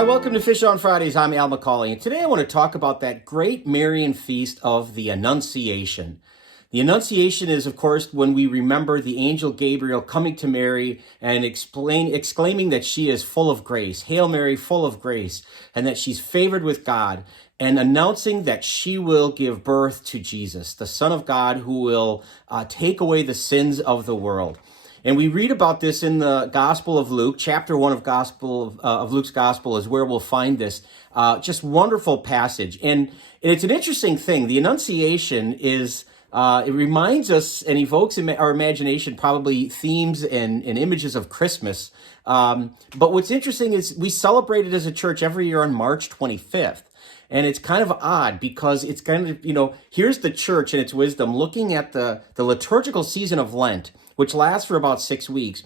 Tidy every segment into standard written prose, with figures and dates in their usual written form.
Hi, welcome to Fish on Fridays. I'm Al McCauley, and today I want to talk about that great Marian feast of the Annunciation. The Annunciation is, of course, when we remember the angel Gabriel coming to Mary and exclaiming that she is full of grace, Hail Mary, full of grace, and that she's favored with God, and announcing that she will give birth to Jesus, the Son of God, who will take away the sins of the world. And we read about this in the Gospel of Luke. Chapter 1 of Luke's Gospel is where we'll find this. Just wonderful passage. And it's an interesting thing. The Annunciation is, it reminds us and evokes in our imagination probably themes and images of Christmas. But what's interesting is we celebrate it as a church every year on March 25th. And it's kind of odd because it's kind of, here's the church and its wisdom looking at the liturgical season of Lent, which lasts for about 6 weeks.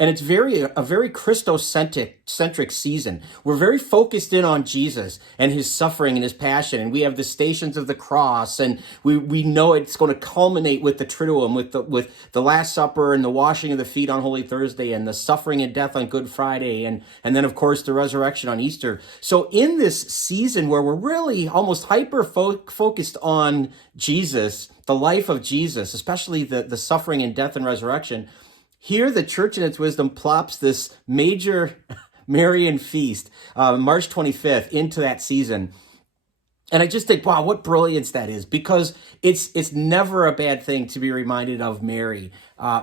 And it's a very Christocentric season. We're very focused in on Jesus and his suffering and his passion. And we have the Stations of the Cross. And we know it's going to culminate with the Triduum, with the Last Supper and the washing of the feet on Holy Thursday and the suffering and death on Good Friday. And then, of course, the resurrection on Easter. So in this season where we're really almost hyper-focused on Jesus, the life of Jesus, especially the suffering and death and resurrection, here, the church in its wisdom plops this major Marian feast, March 25th, into that season. And I just think, wow, what brilliance that is, because it's never a bad thing to be reminded of Mary.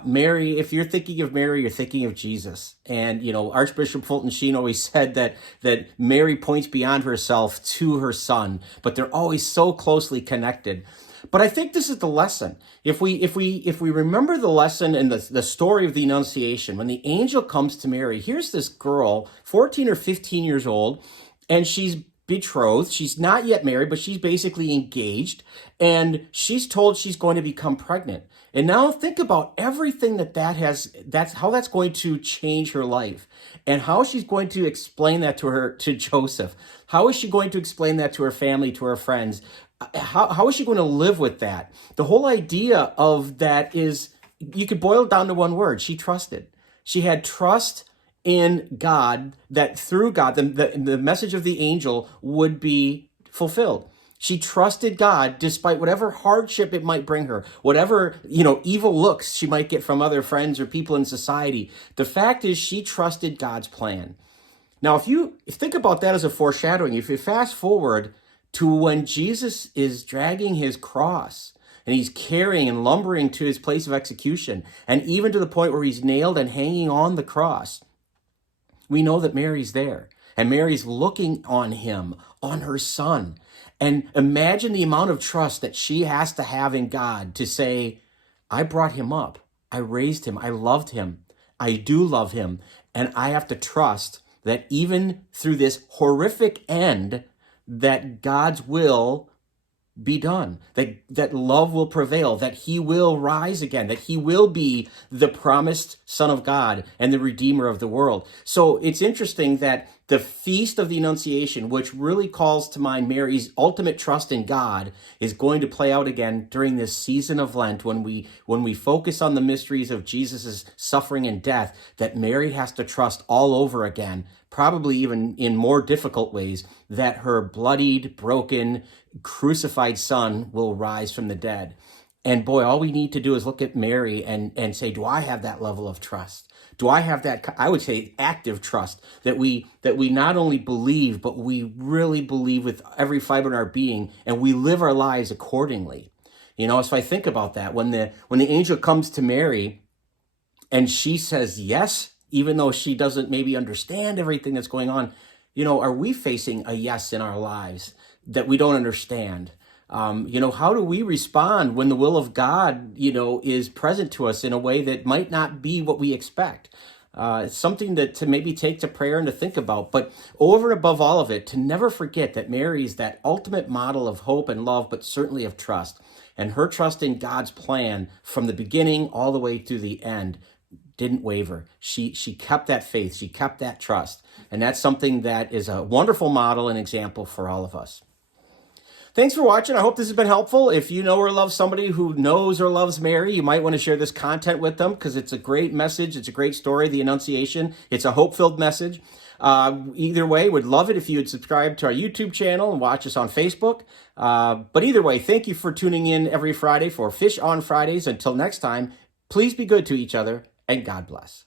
Mary, if you're thinking of Mary, you're thinking of Jesus. And, Archbishop Fulton Sheen always said that Mary points beyond herself to her son, but they're always so closely connected. But I think this is the lesson. If we remember the lesson and the story of the Annunciation, when the angel comes to Mary, here's this girl, 14 or 15 years old, and she's betrothed. She's not yet married, but she's basically engaged, and she's told she's going to become pregnant. And now think about everything that's how that's going to change her life, and how she's going to explain that to Joseph. How is she going to explain that to her family, to her friends? How is she going to live with that? The whole idea of that is, you could boil it down to one word: she trusted. She had trust in God, that through God, the message of the angel would be fulfilled. She trusted God despite whatever hardship it might bring her, whatever, evil looks she might get from other friends or people in society. The fact is, she trusted God's plan. Now, if you think about that as a foreshadowing, if you fast forward to when Jesus is dragging his cross and he's carrying and lumbering to his place of execution, and even to the point where he's nailed and hanging on the cross, we know that Mary's there, and Mary's looking on him, on her son. And imagine the amount of trust that she has to have in God to say, I brought him up, I raised him, I loved him, I do love him, and I have to trust that even through this horrific end, that God's will be done, that love will prevail, that he will rise again, that he will be the promised Son of God and the Redeemer of the world. So it's interesting that the Feast of the Annunciation, which really calls to mind Mary's ultimate trust in God, is going to play out again during this season of Lent when we focus on the mysteries of Jesus' suffering and death, that Mary has to trust all over again, probably even in more difficult ways, that her bloodied, broken, crucified son will rise from the dead. And boy, all we need to do is look at Mary and say, do I have that level of trust? Do I have that, I would say, active trust that we not only believe, but we really believe with every fiber in our being, and we live our lives accordingly. So I think about that, when the angel comes to Mary and she says yes, even though she doesn't maybe understand everything that's going on, are we facing a yes in our lives that we don't understand? How do we respond when the will of God, is present to us in a way that might not be what we expect? It's something to maybe take to prayer and to think about. But over and above all of it, to never forget that Mary is that ultimate model of hope and love, but certainly of trust. And her trust in God's plan from the beginning all the way through the end didn't waver. She kept that faith. She kept that trust. And that's something that is a wonderful model and example for all of us. Thanks for watching. I hope this has been helpful. If you know or love somebody who knows or loves Mary, you might want to share this content with them because it's a great message. It's a great story, the Annunciation. It's a hope-filled message. Either way, would love it if you would subscribe to our YouTube channel and watch us on Facebook. But either way, thank you for tuning in every Friday for Fish on Fridays. Until next time, please be good to each other and God bless.